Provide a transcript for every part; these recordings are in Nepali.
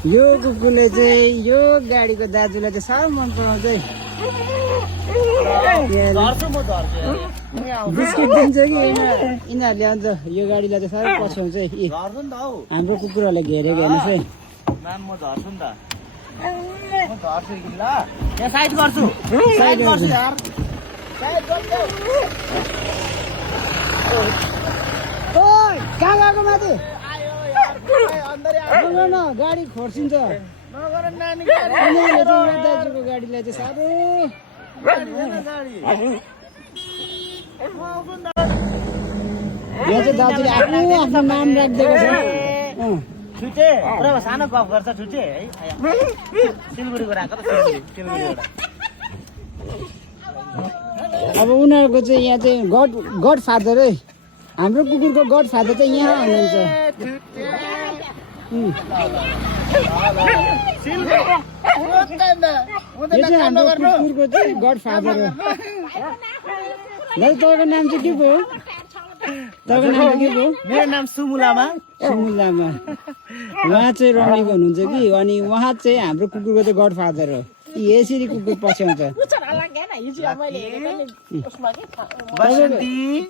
यो कुकुरले चाहिँ यो गाडीको दाजुलाई चाहिँ साह्रो मन पराउँछ है। बिस्किट दिन्छ कि यिनीहरूले अन्त यो गाडीलाई चाहिँ साह्रो पछ्याउँछ है। हाम्रो कुकुरहरूले घेरेको हेर्नुहोस् है। साइड गर्छु यार। कहाँ गएको माथि गाडी खोर्सिन्छ। दाजुको गाडीलाई चाहिँ साह्रो यहाँ चाहिँ दाजुले आफ्नो नाम राखिदिएको छ। छुटे सानो गफ गर्छ छुटे है। सिलगढीको राखेको त सिलगढीबाट। अब उनीहरूको चाहिँ यहाँ चाहिँ गड फादर है। हाम्रो कुकुरको गड फादर चाहिँ यहाँ हुनुहुन्छ। यो चाहिँ हाम्रो कुकुरको चाहिँ गड फादर हो। तपाईँको नाम चाहिँ के पो हो? तपाईँको नाम चाहिँ के पो? मेरो नाम सुमुलामा। सुमुलामा उहाँ चाहिँ रमेको हुनुहुन्छ कि। अनि उहाँ चाहिँ हाम्रो कुकुरको चाहिँ गड फादर हो। यसरी कुकुर पछ्याउँछ।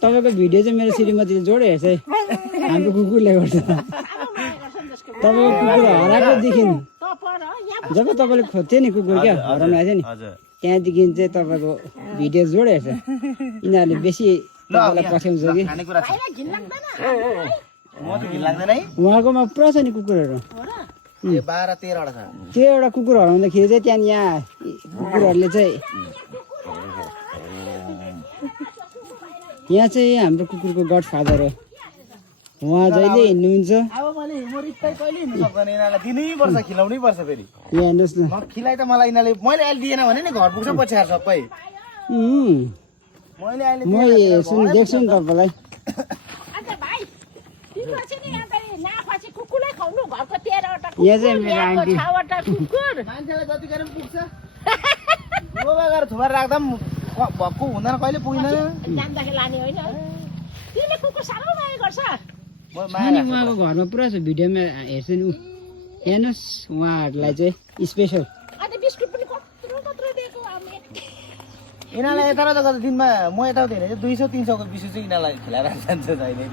तपाईँको भिडियो चाहिँ मेरो श्रीमतीले जोड हेर्छ है। हाम्रो कुकुरले गर्छ। तपाईँको कुकुर हराएकोदेखि जब तपाईँले खोज्थ्यो नि कुकुर क्या हराउनु आएको थियो नि त्यहाँदेखि चाहिँ तपाईँको भिडियो जोड हेर्छ। यिनीहरूले बेसी तपाईँलाई पछ्याउँछ कि। उहाँकोमा पुरा छ नि कुकुरहरू। 13 कुकुर हराउँदाखेरि चाहिँ त्यहाँदेखि यहाँ कुकुरहरूले चाहिँ यहाँ चाहिँ हाम्रो कुकुरको गड फादर हो। उहाँ जहिले हिँड्नुहुन्छ। खिलाउनै पर्छ फेरि। यहाँ हेर्नुहोस् न। खिलाइ त मलाई यिनीहरूले मैले अहिले दिएन भने नि घर पुग्छ पछ्याएर सबै। मैले अहिले म हेर्छु नि देख्छु नि तपाईँलाई। यहाँ चाहिँ मेरो आन्टी मान्छेलाई जति गरे पनि पुग्छ। गोबा गरेर थुपार राख्दा पनि भक्कु हुँदैन कहिले पुग्दैन। अनि उहाँको घरमा पुरा छ भिडियोमा हेर्छु नि। हेर्नुहोस् उहाँहरूलाई चाहिँ स्पेसल। यिनीहरूलाई यता र त गत दिनमा म यताउति हिँडेँ 200-300 को बिसु चाहिँ यिनीहरूलाई खिलाएर जान्छ जहिले।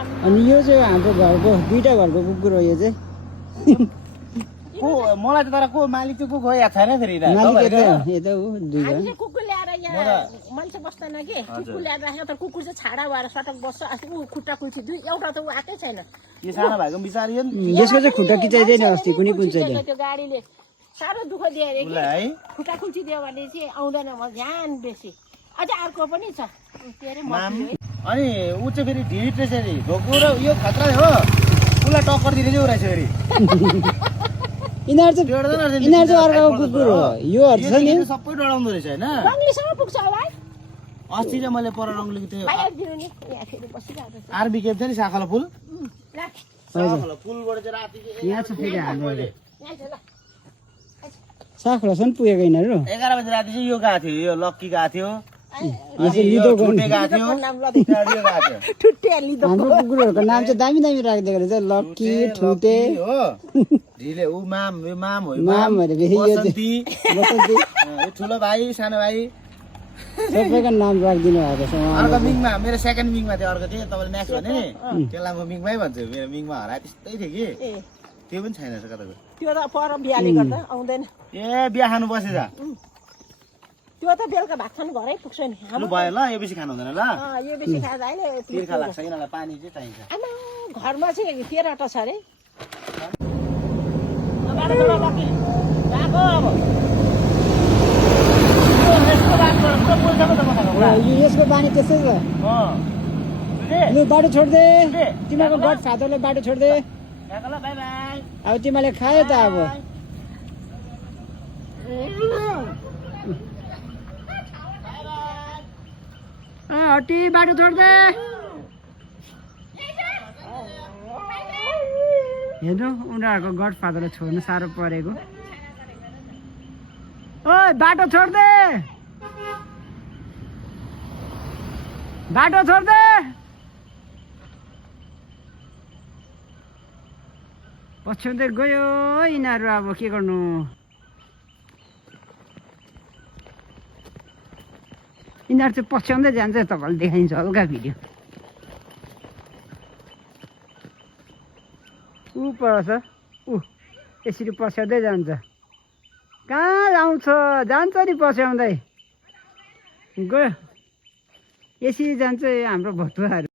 अनि यो चाहिँ हाम्रो घरको 2टा घरको कुकुर हो। यो चाहिँ को मलाई त तर को मालिक चाहिँ को गयो याद छैन फेरि। मालिक यता हो 2 घर। कुकुर ल्याएर यहाँ मान्छे बस्दैन कि कुकुर ल्याएर राखेको तर कुकुर चाहिँ छाडा भएर सटक बस्छ। अस्ति ऊ खुट्टा कुल्ची एउटा त ऊ आएकै छैन। यो सानो भाइको बिचारियो नि। यसको चाहिँ खुट्टा किचाइदिएन अस्ति कुनै कुल्चाइले। त्यो गाडीले साह्रो दुःख दियो अरे कि खुट्टा कुल्ची दियो भने चाहिँ आउँदैन म ध्यान बेसी। अझ अर्को पनि छ के अरे अनि ऊ चाहिँ फेरि ढिट रहेछ अरे ढोको र यो खतरा हो। उसलाई टक्कर दिने चाहिँ ऊ रहेछ फेरि। यिनीहरू चाहिँ अर्काको कुकुर हो। यो छ नि सबै डराउँदो रहेछ होइन। रङ्गलीसँग पुग्छ होला। अस्ति चाहिँ मैले पर रङ्गलीको थियो आरबी केप थियो नि साखला पुल। पुलबाट चाहिँ राति यहाँ छ फेरि हाम्रो साखलासम्म पुगेको यिनीहरू। 11 बजे राति चाहिँ यो गएको थियो। यो लक्की गएको थियो। हाम्रो कुकुरहरूको नाम चाहिँ दामी दामी राखिदिएको रहेछ। लक्की ठुटे ठुलो भाइ सानो भाइ सबैको नाम राखिदिनु भएको छ। अर्को मिङमा मेरो सेकेन्ड मिङमा थियो अर्को थियो तपाईँले नेक्स्ट भने नि त्यसलाई म मिङमै भन्छु। मेरो मिङमा हराए त्यस्तै थियो कि त्यो पनि छैन कताको। त्यो त पर बिहाले गर्दा आउँदैन। ए बिहा खानु बसेछ त्यो त बेलुका भात खानु घरै पुग्छ नि। भयो ल यो बेसी खानु हुँदैन ल। यो बेसी खाँदा अहिले तिर्खा लाग्छ यिनीहरूलाई पानी चाहिँ चाहिन्छ। आमा घरमा चाहिँ 13वटा छ अरे। यसको बानी त्यस्तै छ। यो बाटो छोड्दे तिमीहरूको गड फादरले बाटो छोड्दे। अब तिमीले खायो त अब हटी बाटो छोड्दे। हेर्नु उनीहरूको गड फादरलाई छोड्नु साह्रो परेको। ओ बाटो छोड्दे बाटो छोड्दे। पछ्याउँदै गयो यिनीहरू अब के गर्नु यिनीहरू चाहिँ पछ्याउँदै जान्छ तपाईँलाई देखाइन्छ हल्का भिडियो ऊ पर छ ऊ यसरी पछ्याउँदै जान्छ कहाँ आउँछ जान्छ नि पछ्याउँदै गयो यसरी जान्छ हाम्रो भतुवाहरू